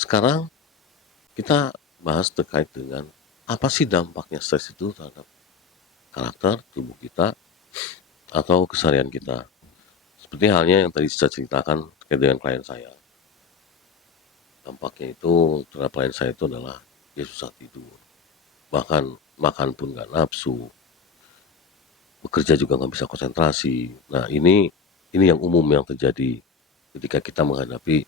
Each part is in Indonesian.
Sekarang kita bahas terkait dengan apa sih dampaknya stres itu terhadap karakter, tubuh kita, atau keseharian kita. Seperti halnya yang tadi saya ceritakan terkait dengan klien saya. Dampaknya itu terhadap klien saya itu adalah dia susah tidur. Bahkan makan pun gak nafsu, bekerja juga nggak bisa konsentrasi. Nah ini yang umum yang terjadi ketika kita menghadapi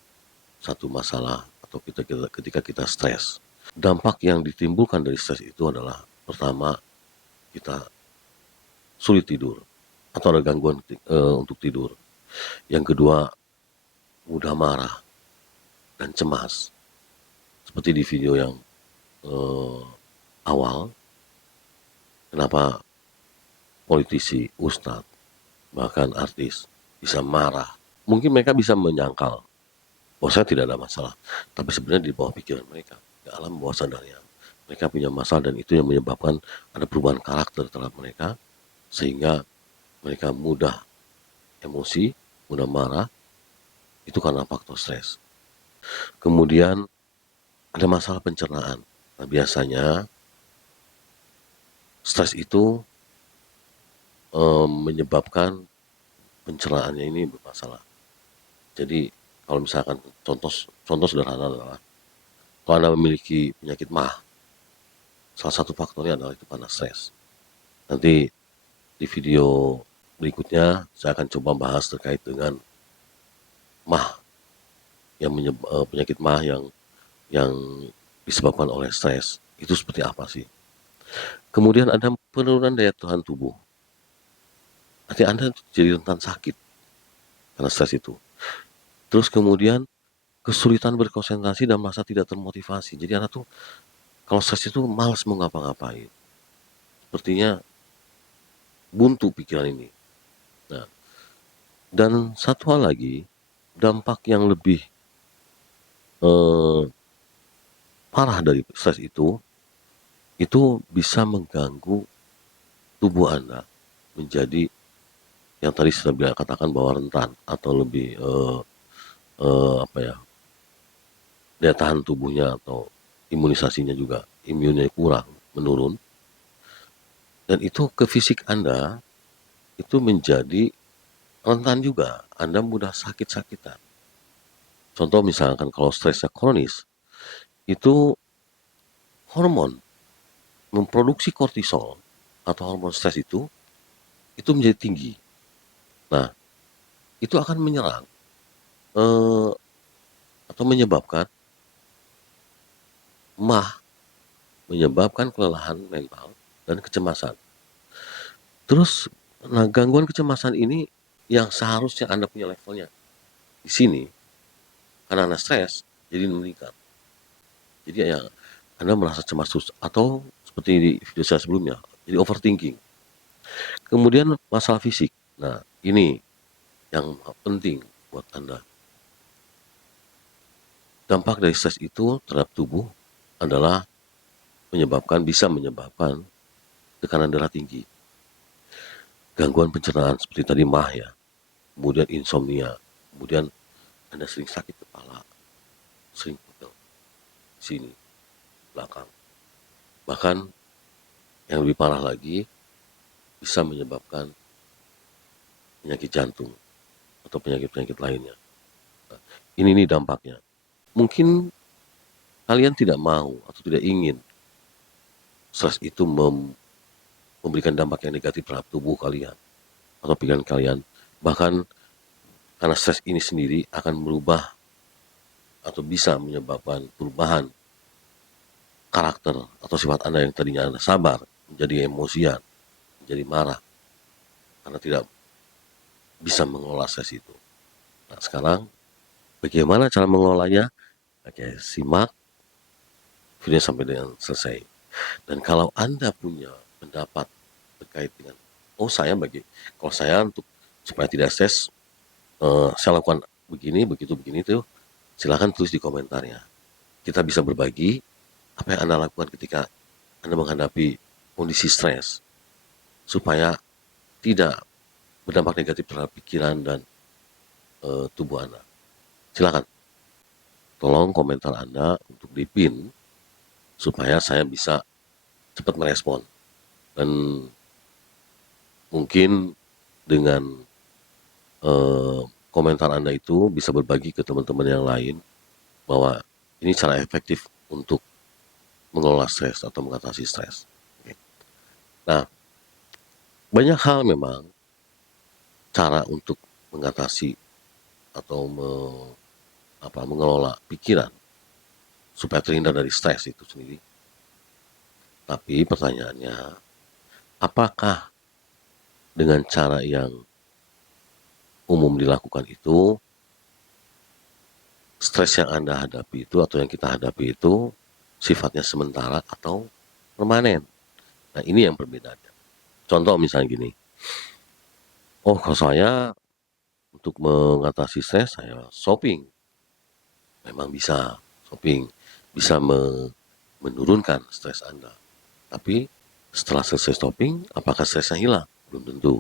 satu masalah atau ketika kita stres. Dampak yang ditimbulkan dari stres itu adalah pertama kita sulit tidur atau ada gangguan untuk tidur. Yang kedua mudah marah dan cemas. Seperti di video yang eh, awal, kenapa politisi, ustadz, bahkan artis bisa marah. Mungkin mereka bisa menyangkal, oh saya tidak ada masalah. Tapi sebenarnya di bawah pikiran mereka, di alam bawah sadarnya, mereka punya masalah dan itu yang menyebabkan ada perubahan karakter terhadap mereka, sehingga mereka mudah emosi, mudah marah, itu karena faktor stres. Kemudian ada masalah pencernaan. Nah, biasanya stres itu menyebabkan pencernaannya ini bermasalah. Jadi kalau misalkan contoh sederhana adalah kalau Anda memiliki penyakit MAH, salah satu faktornya adalah itu karena stres. Nanti di video berikutnya saya akan coba bahas terkait dengan MAH penyakit MAH yang disebabkan oleh stres. Itu seperti apa sih? Kemudian ada penurunan daya tahan tubuh. Artinya Anda jadi rentan sakit karena stres itu. Terus kemudian kesulitan berkonsentrasi dan merasa tidak termotivasi. Jadi Anda tuh kalau stres itu malas mau ngapa-ngapain. Sepertinya buntu pikiran ini. Nah, dan satu hal lagi, dampak yang lebih eh, parah dari stres itu bisa mengganggu tubuh Anda menjadi yang tadi saya katakan bahwa rentan atau lebih apa ya, daya tahan tubuhnya atau imunisasinya juga imunnya kurang, menurun, dan itu ke fisik Anda itu menjadi rentan juga, Anda mudah sakit-sakitan. Contoh misalkan kalau stresnya kronis, itu hormon memproduksi kortisol atau hormon stres itu menjadi tinggi. Nah, itu akan menyerang eh, atau menyebabkan MAH, menyebabkan kelelahan mental dan kecemasan. Terus, nah gangguan kecemasan ini yang seharusnya Anda punya levelnya di sini, karena Anda stres, jadi meningkat. Jadi ya Anda merasa cemas terus atau seperti di video saya sebelumnya, jadi overthinking. Kemudian masalah fisik. Nah, ini yang penting buat Anda. Dampak dari stres itu terhadap tubuh adalah bisa menyebabkan tekanan darah tinggi, gangguan pencernaan seperti tadi MAH ya, kemudian insomnia, kemudian Anda sering sakit kepala, sering pegel sini, belakang. Bahkan yang lebih parah lagi bisa menyebabkan penyakit jantung atau penyakit-penyakit lainnya. Nah, ini nih dampaknya. Mungkin kalian tidak mau atau tidak ingin stres itu memberikan dampak yang negatif terhadap tubuh kalian atau pikiran kalian. Bahkan karena stres ini sendiri akan merubah atau bisa menyebabkan perubahan karakter atau sifat Anda yang tadinya Anda sabar menjadi emosian, menjadi marah karena tidak bisa mengelola stres itu. Nah, sekarang bagaimana cara mengelolanya? Oke, simak video sampai dengan selesai. Dan kalau Anda punya pendapat terkait dengan, oh kalau saya untuk supaya tidak stres, saya lakukan begini, begini tuh, silahkan tulis di komentarnya. Kita bisa berbagi apa yang Anda lakukan ketika Anda menghadapi kondisi stres, supaya tidak berdampak negatif terhadap pikiran dan tubuh Anda. Silakan. tolong komentar Anda untuk di-pin supaya saya bisa cepat merespon. Dan mungkin dengan komentar Anda itu bisa berbagi ke teman-teman yang lain bahwa ini cara efektif untuk mengelola stres atau mengatasi stres. Oke. Nah, banyak hal memang cara untuk mengatasi atau mengelola pikiran supaya terhindar dari stres itu sendiri. Tapi pertanyaannya, apakah dengan cara yang umum dilakukan itu, stres yang Anda hadapi itu atau yang kita hadapi itu sifatnya sementara atau permanen? Nah, ini yang perbedaannya. Contoh misalnya gini, oh kalau saya untuk mengatasi stres saya shopping. Memang bisa shopping, bisa menurunkan stres Anda. Tapi setelah selesai shopping, apakah stresnya hilang? Belum tentu.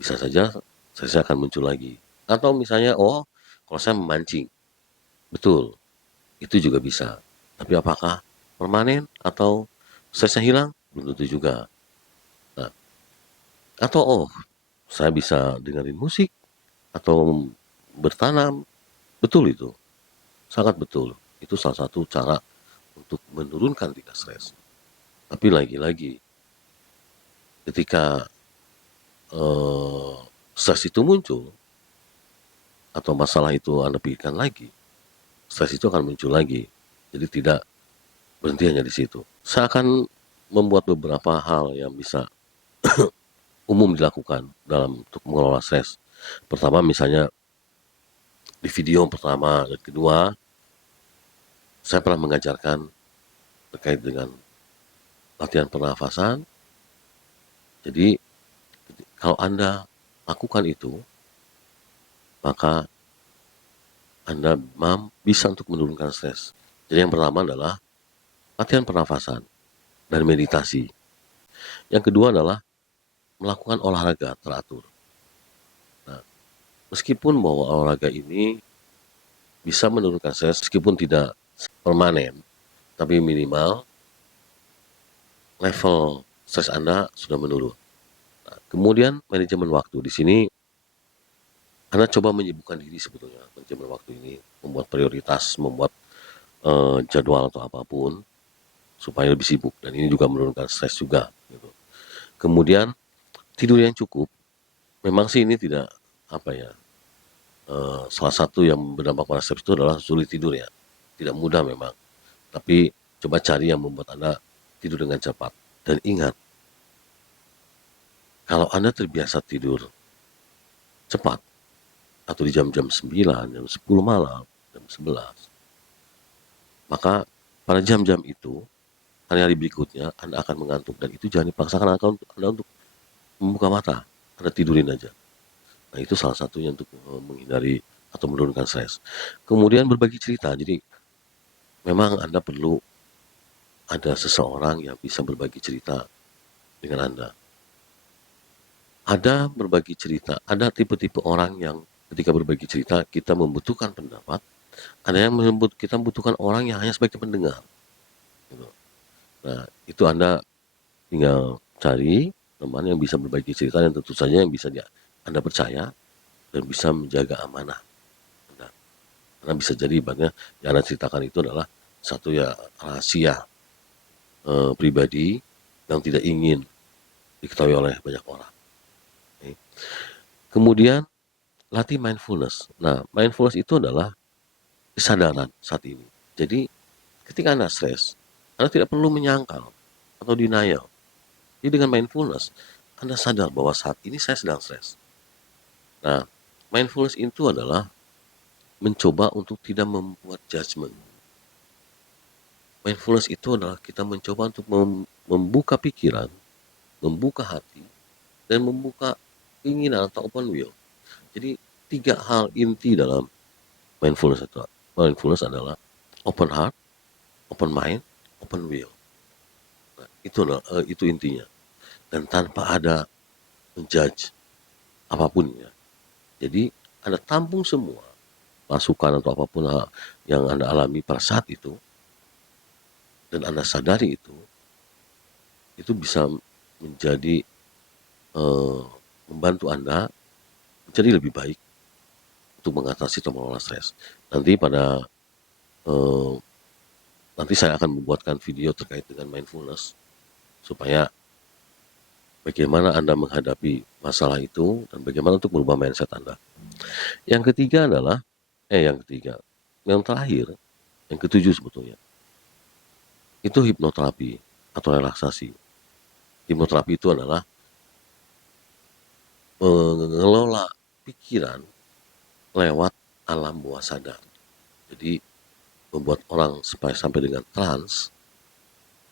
Bisa saja stresnya akan muncul lagi. Atau misalnya, oh kalau saya memancing, betul, itu juga bisa. Tapi apakah permanen atau stresnya hilang? Belum tentu juga. Nah, atau oh saya bisa dengerin musik atau bertanam, betul itu, sangat betul. Itu salah satu cara untuk menurunkan tingkat stres. Tapi lagi-lagi, ketika stres itu muncul atau masalah itu Anda pikirkan lagi, stres itu akan muncul lagi. Jadi tidak berhenti hanya di situ. Saya akan membuat beberapa hal yang bisa umum dilakukan dalam untuk mengelola stres. Pertama misalnya di video pertama dan kedua, saya pernah mengajarkan terkait dengan latihan pernafasan. Jadi kalau Anda lakukan itu, maka Anda bisa untuk menurunkan stres. Jadi yang pertama adalah latihan pernafasan dan meditasi. Yang kedua adalah melakukan olahraga teratur. Nah, meskipun bahwa olahraga ini bisa menurunkan stres, meskipun tidak permanen, tapi minimal level stres Anda sudah menurun. Nah, kemudian manajemen waktu. Di sini Anda coba menyibukkan diri sebetulnya. Manajemen waktu ini membuat prioritas, membuat jadwal atau apapun supaya lebih sibuk. Dan ini juga menurunkan stres juga. Gitu. Kemudian tidur yang cukup. Memang sih ini tidak salah satu yang berdampak pada stres itu adalah sulit tidur ya. Tidak mudah memang. Tapi coba cari yang membuat Anda tidur dengan cepat. Dan ingat, kalau Anda terbiasa tidur cepat, atau di jam-jam 9, jam 10 malam, jam 11, maka pada jam-jam itu, hari-hari berikutnya Anda akan mengantuk. Dan itu jangan dipaksakan Anda untuk membuka mata. Anda tidurin aja. Nah itu salah satunya untuk menghindari atau menurunkan stres. Kemudian berbagi cerita. Jadi memang Anda perlu ada seseorang yang bisa berbagi cerita dengan Anda. Ada berbagi cerita, ada tipe-tipe orang yang ketika berbagi cerita kita membutuhkan pendapat, ada yang kita membutuhkan orang yang hanya sebagai pendengar. Gitu. Nah itu Anda tinggal cari teman yang bisa berbagi cerita dan tentu saja yang bisa Anda percaya dan bisa menjaga amanah Anda. Karena bisa jadi ibaratnya yang Anda ceritakan itu adalah satu ya rahasia pribadi yang tidak ingin diketahui oleh banyak orang. Okay. Kemudian latih mindfulness. Nah, mindfulness itu adalah kesadaran saat ini. Jadi ketika Anda stres, Anda tidak perlu menyangkal atau denial. Jadi dengan mindfulness, Anda sadar bahwa saat ini saya sedang stres. Nah, mindfulness itu adalah mencoba untuk tidak membuat judgement. Mindfulness itu adalah kita mencoba untuk membuka pikiran, membuka hati, dan membuka keinginan atau open will. Jadi 3 hal inti dalam mindfulness itu. Mindfulness adalah open heart, open mind, open will. Nah, itu intinya. Dan tanpa ada menjudge apapun ya. Jadi Anda tampung semua, masukan atau apapun yang Anda alami pada saat itu, dan Anda sadari itu bisa menjadi membantu Anda menjadi lebih baik untuk mengatasi atau mengelola stres. Nanti saya akan membuatkan video terkait dengan mindfulness supaya bagaimana Anda menghadapi masalah itu dan bagaimana untuk merubah mindset Anda. Yang ketiga adalah yang terakhir, yang ketujuh sebetulnya, itu hipnoterapi atau relaksasi. Hipnoterapi itu adalah mengelola pikiran lewat alam bawah sadar. Jadi membuat orang supaya sampai dengan trans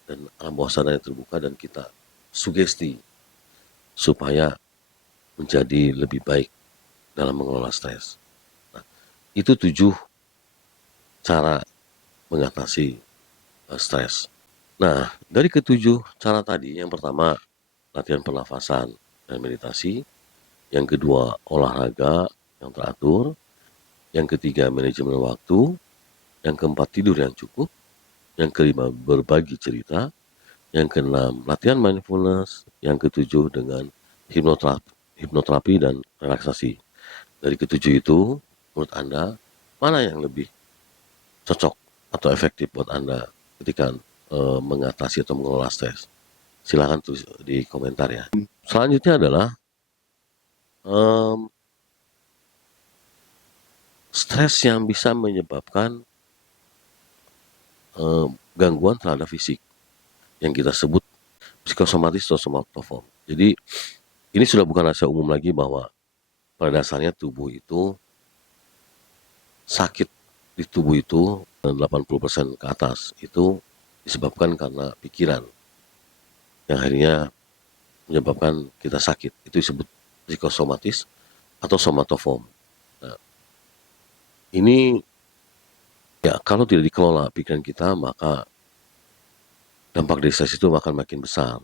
dan alam bawah sadar yang terbuka, dan kita sugesti supaya menjadi lebih baik dalam mengelola stres. Nah, itu 7 cara mengatasi stres. Nah, dari ketujuh cara tadi, yang pertama latihan pernafasan dan meditasi, yang kedua olahraga yang teratur, yang ketiga manajemen waktu, yang keempat tidur yang cukup, yang kelima berbagi cerita, yang keenam latihan mindfulness, yang ketujuh dengan hipnoterapi dan relaksasi. Dari ketujuh itu, menurut Anda, mana yang lebih cocok atau efektif buat Anda ketika mengatasi atau mengelola stres? Silahkan tulis di komentar ya. Selanjutnya adalah stres yang bisa menyebabkan gangguan terhadap fisik yang kita sebut psikosomatis atau somatoform. Jadi ini sudah bukan rahasia umum lagi bahwa pada dasarnya tubuh itu sakit, di tubuh itu 80% ke atas itu disebabkan karena pikiran yang akhirnya menyebabkan kita sakit. Itu disebut psikosomatis atau somatoform. Nah, ini ya kalau tidak dikelola pikiran kita, maka dampak dari stres itu akan makin besar.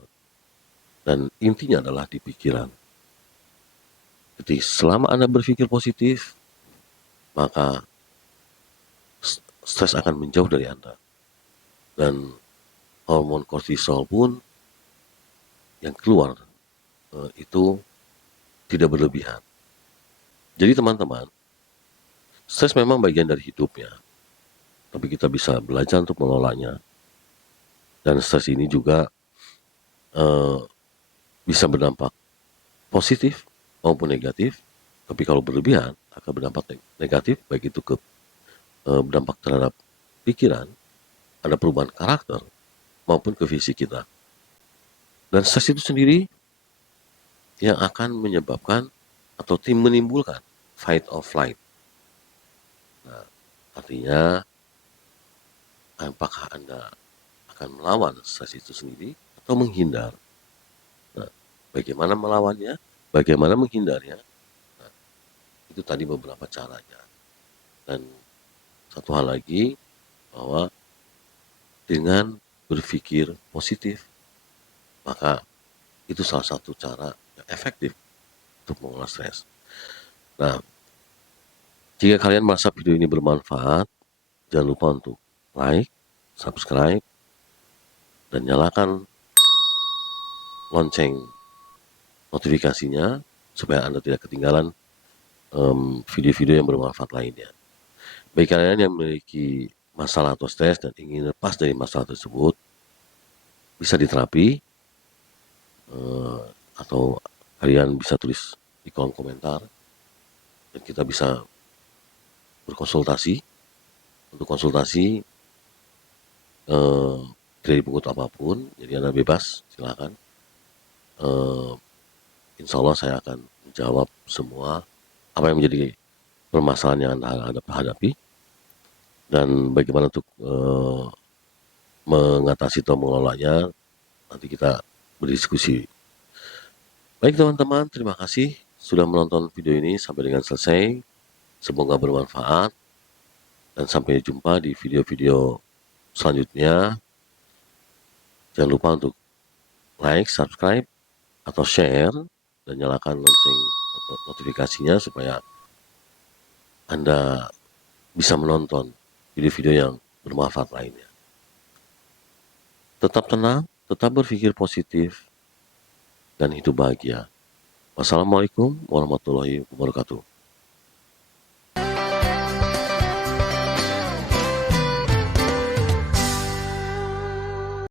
Dan intinya adalah di pikiran. Jadi selama Anda berpikir positif, maka stres akan menjauh dari Anda. Dan hormon kortisol pun yang keluar itu tidak berlebihan. Jadi teman-teman, stres memang bagian dari hidupnya, tapi kita bisa belajar untuk mengelolanya. Dan stres ini juga bisa berdampak positif maupun negatif, tapi kalau berlebihan akan berdampak negatif, baik itu berdampak terhadap pikiran, ada perubahan karakter, maupun ke fisik kita. Dan stres itu sendiri yang akan menyebabkan atau menimbulkan fight or flight. Nah, artinya apakah Anda akan melawan stres itu sendiri atau menghindar? Nah, bagaimana melawannya? Bagaimana menghindarnya? Nah, itu tadi beberapa caranya. Dan satu hal lagi, bahwa dengan berpikir positif, maka itu salah satu cara yang efektif untuk mengelola stres. Nah, jika kalian merasa video ini bermanfaat, jangan lupa untuk like, subscribe, dan nyalakan lonceng notifikasinya supaya Anda tidak ketinggalan video-video yang bermanfaat lainnya. Bagi kalian yang memiliki masalah atau stres dan ingin lepas dari masalah tersebut, bisa diterapi, atau kalian bisa tulis di kolom komentar dan kita bisa berkonsultasi. Untuk konsultasi tidak dipungut apapun, jadi Anda bebas, silakan. Insya Allah saya akan menjawab semua apa yang menjadi permasalahan yang Anda hadapi, dan bagaimana untuk mengatasi atau mengelolanya, nanti kita berdiskusi. Baik teman-teman, terima kasih sudah menonton video ini sampai dengan selesai. Semoga bermanfaat, dan sampai jumpa di video-video selanjutnya. Jangan lupa untuk like, subscribe, atau share, dan nyalakan lonceng notifikasinya supaya Anda bisa menonton video-video yang bermanfaat lainnya. Tetap tenang, tetap berpikir positif, dan hidup bahagia. Wassalamualaikum warahmatullahi wabarakatuh.